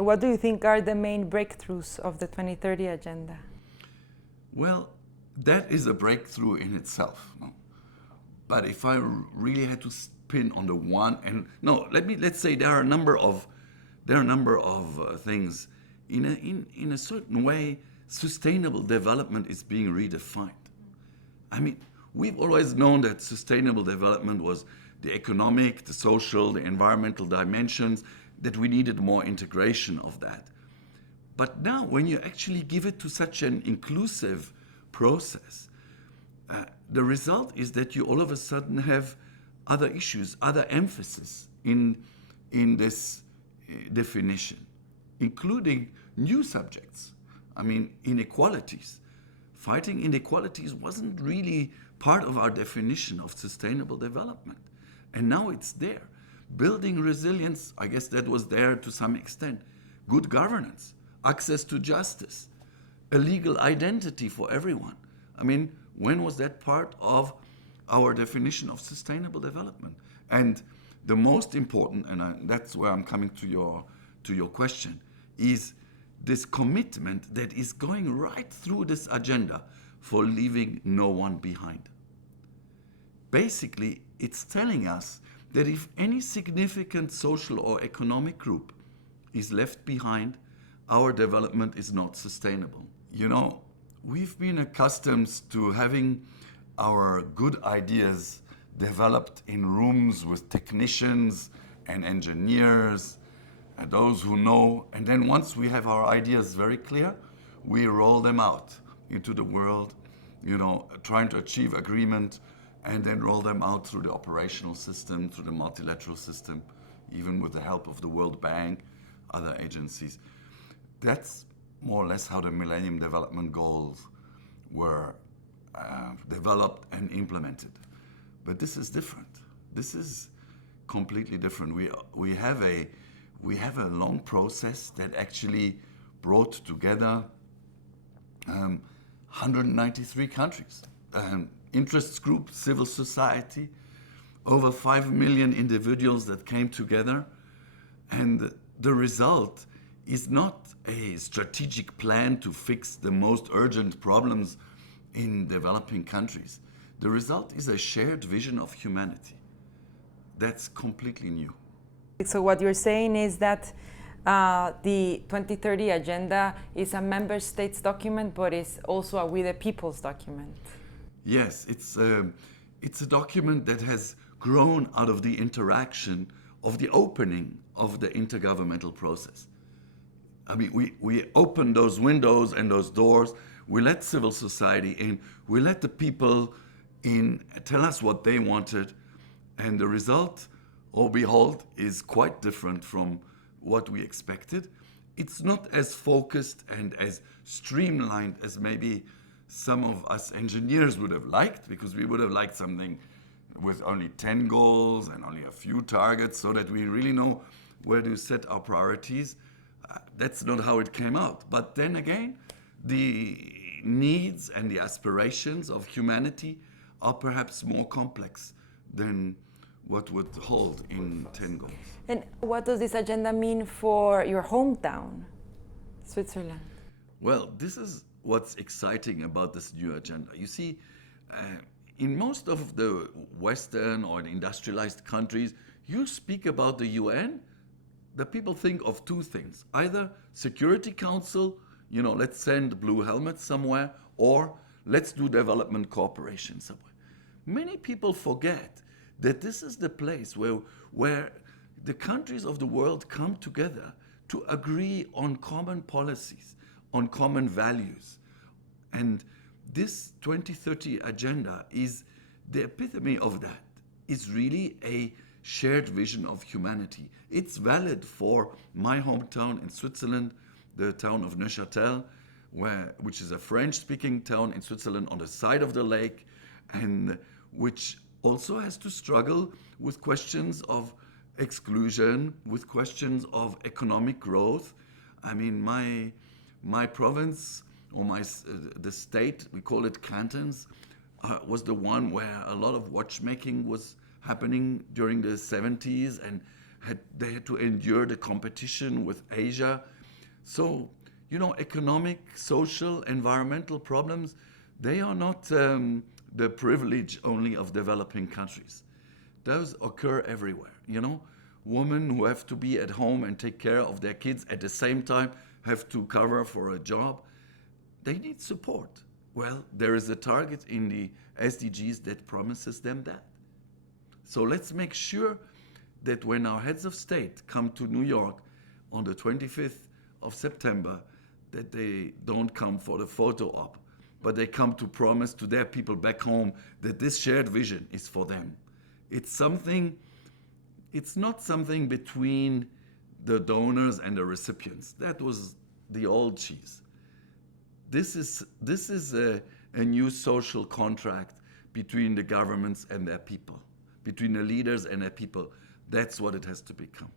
What do you think are the main breakthroughs of the 2030 agenda? Well, that is a breakthrough in itself. No? But if I really had to pin on the one, and no, let's say there are a number of things. In a certain way, sustainable development is being redefined. I mean, we've always known that sustainable development was the economic, the social, the environmental dimensions, that we needed more integration of that. But now, when you actually give it to such an inclusive process, the result is that you all of a sudden have other issues, other emphasis in this definition, including new subjects. I mean, inequalities. Fighting inequalities wasn't really part of our definition of sustainable development. And now it's there. Building resilience, I guess that was there to some extent. Good governance, access to justice, a legal identity for everyone. I mean, when was that part of our definition of sustainable development? And the most important, and that's where I'm coming to your question, is this commitment that is going right through this agenda for leaving no one behind. Basically, it's telling us that if any significant social or economic group is left behind, our development is not sustainable. You know, we've been accustomed to having our good ideas developed in rooms with technicians and engineers and those who know. And then once we have our ideas very clear, we roll them out into the world, you know, trying to achieve agreement and then roll them out through the operational system, through the multilateral system, even with the help of the World Bank, other agencies. That's more or less how the Millennium Development Goals were developed and implemented. But this is different. This is completely different. We have a long process that actually brought together 193 countries, interest groups, civil society, over 5 million individuals that came together. And the result is not a strategic plan to fix the most urgent problems in developing countries. The result is a shared vision of humanity. That's completely new. So what you're saying is that the 2030 agenda is a member states document, but it's also a we the people's document. Yes, it's a document that has grown out of the interaction of the opening of the intergovernmental process. I mean, we opened those windows and those doors. We let civil society in. We let the people in tell us what they wanted. And the result, oh behold, is quite different from what we expected. It's not as focused and as streamlined as maybe some of us engineers would have liked, because we would have liked something with only 10 goals and only a few targets so that we really know where to set our priorities. That's not how it came out. But then again, the needs and the aspirations of humanity are perhaps more complex than what would hold in 10 goals. And what does this agenda mean for your hometown, Switzerland? Well, this is what's exciting about this new agenda. You see, in most of the Western or the industrialized countries, you speak about the UN, the people think of two things. Either Security Council, you know, let's send blue helmets somewhere, or let's do development cooperation somewhere. Many people forget that this is the place where the countries of the world come together to agree on common policies, on common values. And this 2030 agenda is the epitome of that. It's really a shared vision of humanity. It's valid for my hometown in Switzerland, the town of Neuchâtel, which is a French-speaking town in Switzerland on the side of the lake, and which also has to struggle with questions of exclusion, with questions of economic growth. I mean, my province, or the state, we call it cantons, was the one where a lot of watchmaking was happening during the 70s, and they had to endure the competition with Asia. So, you know, economic, social, environmental problems, they are not the privilege only of developing countries. Those occur everywhere, you know. Women who have to be at home and take care of their kids at the same time have to cover for a job. They need support. Well, there is a target in the SDGs that promises them that. So let's make sure that when our heads of state come to New York on the 25th of September, that they don't come for the photo op, but they come to promise to their people back home that this shared vision is for them. It's not something between the donors and the recipients. That was the old cheese. This is a new social contract between the governments and their people, between the leaders and their people. That's what it has to become.